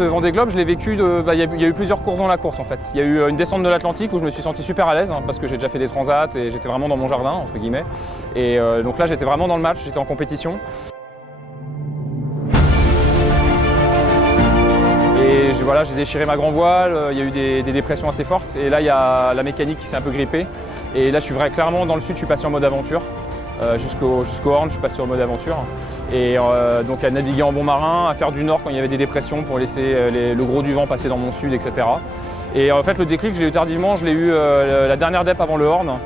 ce Vendée Globe, je l'ai vécu, il y a eu plusieurs courses dans la course en fait. Il y a eu une descente de l'Atlantique où je me suis senti super à l'aise parce que j'ai déjà fait des transats et j'étais vraiment dans mon jardin, entre guillemets. Et donc là, j'étais vraiment dans le match, j'étais en compétition. Et voilà, j'ai déchiré ma grand voile, il y a eu des dépressions assez fortes. Et là, il y a la mécanique qui s'est un peu grippée. Et là, je suis clairement dans le sud, je suis passé en mode aventure. Jusqu'au Horn, je suis passé en mode aventure. Et donc à naviguer en bon marin, à faire du nord quand il y avait des dépressions pour laisser le gros du vent passer dans mon sud, etc. Et en fait, le déclic, je l'ai eu tardivement, je l'ai eu la dernière DEP avant le Horn.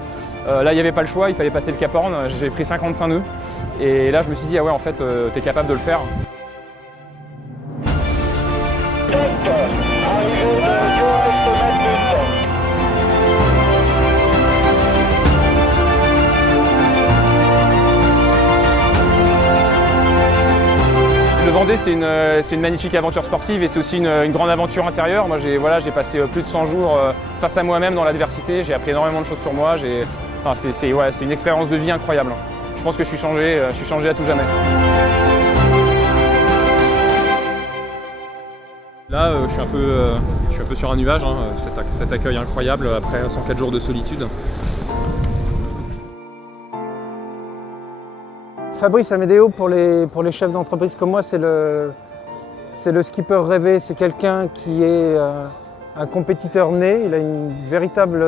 Là, il n'y avait pas le choix, il fallait passer le Cap Horn. J'ai pris 55 nœuds. Et là, je me suis dit, ah ouais, en fait, tu es capable de le faire. Le Vendée, c'est une magnifique aventure sportive et c'est aussi une grande aventure intérieure. Moi, j'ai passé plus de 100 jours face à moi-même dans l'adversité. J'ai appris énormément de choses sur moi. C'est une expérience de vie incroyable. Je pense que je suis changé à tout jamais. Là, je suis un peu sur un nuage, hein, cet accueil incroyable après 104 jours de solitude. Fabrice Amedeo, pour les chefs d'entreprise comme moi, c'est le skipper rêvé. C'est quelqu'un qui est un compétiteur né. Il a une véritable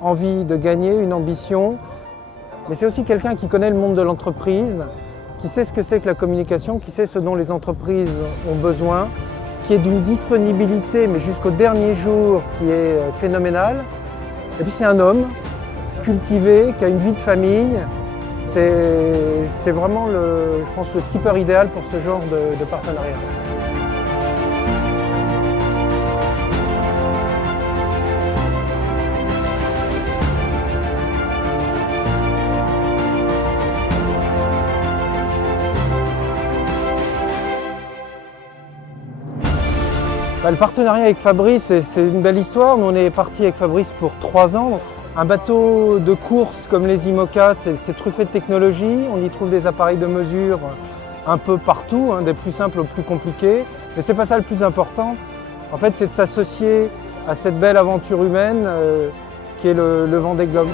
envie de gagner, une ambition. Mais c'est aussi quelqu'un qui connaît le monde de l'entreprise, qui sait ce que c'est que la communication, qui sait ce dont les entreprises ont besoin, qui est d'une disponibilité, mais jusqu'au dernier jour, qui est phénoménale. Et puis c'est un homme cultivé, qui a une vie de famille. C'est vraiment, je pense, le skipper idéal pour ce genre de partenariat. Le partenariat avec Fabrice, c'est une belle histoire. Nous, on est parti avec Fabrice pour 3 ans. Un bateau de course comme les IMOCA, c'est truffé de technologie. On y trouve des appareils de mesure un peu partout, des plus simples aux plus compliqués. Mais ce n'est pas ça le plus important. En fait, c'est de s'associer à cette belle aventure humaine qui est le Vendée Globe.